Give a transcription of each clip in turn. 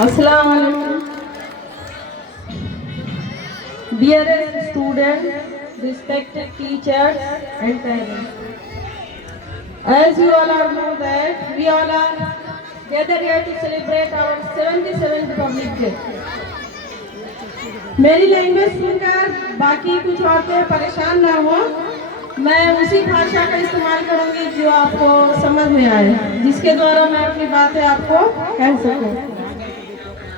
अस्सलाम वालेकुम। Dearest students, respected teachers and parents, as you all are know that we all are gathered here to celebrate our 77th Republic Day. मेरी language सुनकर बाकी कुछ औरतें परेशान ना हो, मैं उसी भाषा का इस्तेमाल करूंगी जो आपको समझ में आए, जिसके द्वारा मैं अपनी बातें आपको कह सकूं।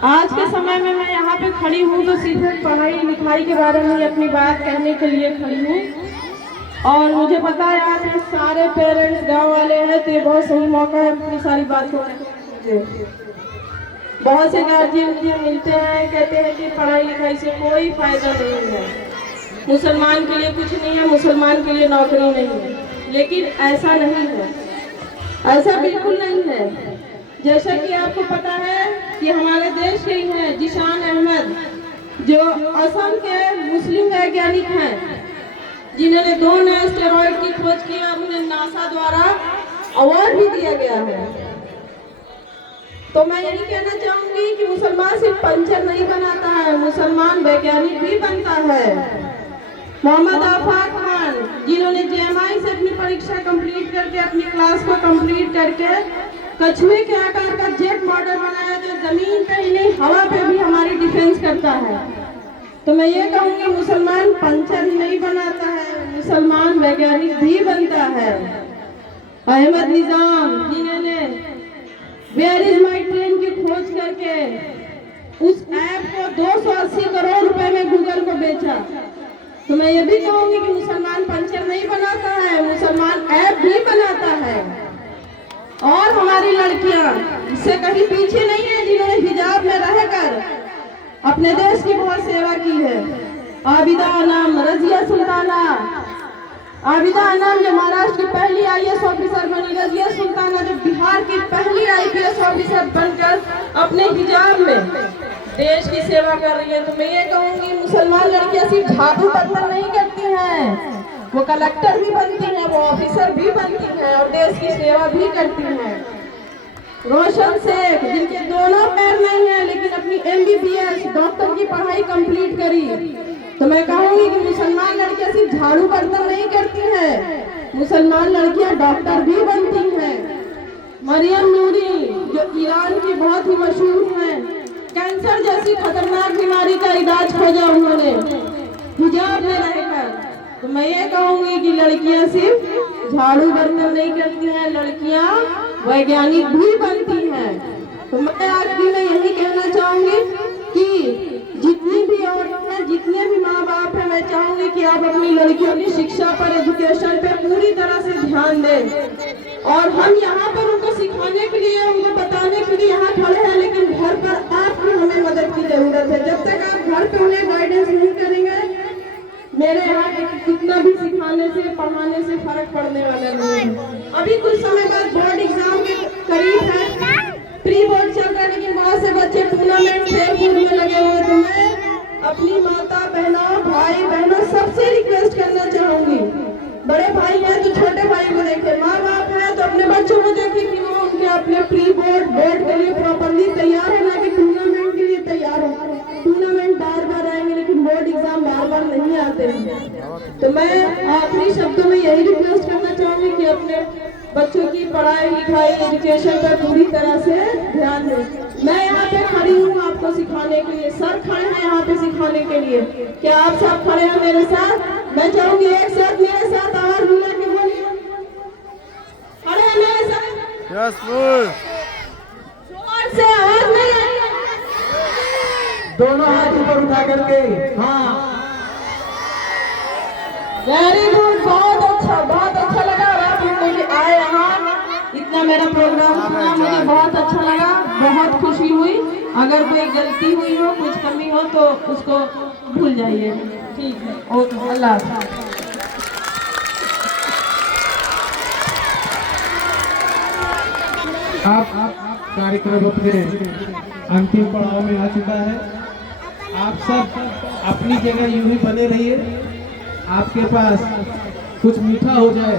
आज के समय में मैं यहाँ पे खड़ी हूँ तो सिर्फ पढ़ाई लिखाई के बारे में अपनी बात कहने के लिए खड़ी हूँ, और मुझे पता है यहाँ पे सारे पेरेंट्स गांव वाले हैं, तो ये बहुत सही मौका है अपनी सारी बात को। बहुत से गार्जियन मुझे मिलते हैं, कहते हैं कि पढ़ाई लिखाई से कोई फायदा नहीं है, मुसलमान के लिए कुछ नहीं है, मुसलमान के लिए नौकरी नहीं है। लेकिन ऐसा नहीं है, ऐसा बिल्कुल नहीं है। जैसा कि आपको पता है कि हमारे देश के ही हैं जीशान अहमद, जो असम के मुस्लिम वैज्ञानिक हैं, जिन्होंने 2 नए स्टेरॉइड की खोज की और उन्हें नासा द्वारा अवार्ड भी दिया गया है। तो मैं यही कहना चाहूंगी कि मुसलमान सिर्फ पंचर नहीं बनाता है, मुसलमान वैज्ञानिक भी बनता है। मोहम्मद आफाक खान, जिन्होंने JMI से अपनी परीक्षा कंप्लीट करके अपनी क्लास को कंप्लीट करके कछुए के आकार का जेट मॉडल बनाया, जो जमीन पे ही नहीं हवा पे भी हमारी डिफेंस करता है। तो मैं ये कहूँगी मुसलमान पंचर ही नहीं बनाता है, मुसलमान वैज्ञानिक भी बनता है। अहमद निजाम, जिन्होंने वेयर इज माई ट्रेन की खोज करके उस ऐप को 280 करोड़ रुपए में गूगल को बेचा। तो मैं ये भी कहूँगी कि मुसलमान पंचर नहीं बनाता है, मुसलमान ऐप भी बनाता है। और हमारी लड़कियां इससे कहीं पीछे नहीं है, जिन्होंने हिजाब में रहकर अपने देश की बहुत सेवा की है। आबिदा अनम, रजिया सुल्ताना, आबिदा अनम जो महाराष्ट्र की पहली IAS ऑफिसर बनी, रजिया सुल्ताना जो बिहार की पहली IPS ऑफिसर बनकर अपने हिजाब में देश की सेवा कर रही है। तो मैं ये कहूँगी मुसलमान लड़कियां सिर्फ झाड़ू बर्तन नहीं करती हैं, वो कलेक्टर भी बनती हैं, वो ऑफिसर भी बनती हैं और देश की सेवा भी करती हैं। रोशन शेख, जिनके दोनों पैर नहीं है लेकिन अपनी MBBS डॉक्टर की पढ़ाई कंप्लीट करी। तो मैं कहूँगी कि मुसलमान लड़कियां सिर्फ झाड़ू बर्तन नहीं करती हैं, मुसलमान लड़कियां डॉक्टर भी बनती हैं। मरियम नूरी, जो ईरान की बहुत ही मशहूर हैं, कैंसर जैसी खतरनाक बीमारी का इलाज खोजा उन्होंने हिजाब में रहकर। तो मैं ये कहूँगी कि लड़कियां सिर्फ झाड़ू बर्तन नहीं करती हैं, लड़कियां वैज्ञानिक भी बनती हैं। तो मैं आखिर में यही कहना चाहूँगी कि जितनी भी औरतें हैं, जितने भी माँ बाप हैं, मैं चाहूँगी कि आप अपनी लड़कियों की शिक्षा पर, एजुकेशन पे पूरी तरह से ध्यान दें। और हम यहाँ पर उनको सिखाने के लिए, उनको बताने के लिए यहाँ खड़े हैं, लेकिन घर पर आपकी हमें मदद की जरूरत है। जब तक आप घर पे उन्हें गाइडेंस नहीं करेंगे, मेरे यहाँ कितना भी सिखाने से, पढ़ाने से फर्क पड़ने वाला नहीं है। अभी कुछ समय बाद बोर्ड एग्जाम के करीब है, प्री बोर्ड चल रहा है, लेकिन बहुत से बच्चे टूर्नामेंट खेल-कूद में लगे हुए। तो मैं अपनी माता बहनों, भाई बहनों सबसे रिक्वेस्ट करना चाहूंगी, बड़े भाई हैं तो छोटे भाई को देखें, माँ बाप हैं तो अपने बच्चों को देखें कि वो उनके अपने प्री बोर्ड बोर्ड के लिए प्रॉपरली तैयार है, ना कि टूर्नामेंट के लिए तैयार हो। टूर्नामेंट बार बार आएंगे लेकिन बोर्ड एग्जाम बार बार नहीं आते हैं। तो मैं आखिरी शब्दों में यही रिक्वेस्ट करना चाहूंगी कि अपने बच्चों की पढ़ाई लिखाई, एजुकेशन पर पूरी तरह से ध्यान दें। मैं यहाँ पे खड़ी हूँ आपको सिखाने के लिए, सर खड़े हैं यहाँ पे सिखाने के लिए। क्या आप सब खड़े हैं मेरे साथ? मैं चाहूंगी एक साथ मेरे साथ आवाज मिला के बोलिए, खड़े हैं मेरे साथ? यस बोल, जोर से आवाज मिले, दोनों हाथ ऊपर उठा करके। हाँ, वेरी गुड, बहुत अच्छा लगा। और आप लोग आए यहाँ, इतना मेरा प्रोग्राम सुना, मुझे बहुत अच्छा लगा, बहुत खुशी हुई। अगर कोई गलती हुई हो, कुछ कमी हो तो उसको भूल जाइए, ठीक है? ओके, अल्लाह हाफ़िज़। आप कार्यक्रम अपने अंतिम पड़ाव में आ चुका है। आप सब अपनी जगह यूं ही बने रहिए। आपके पास कुछ मीठा हो जाए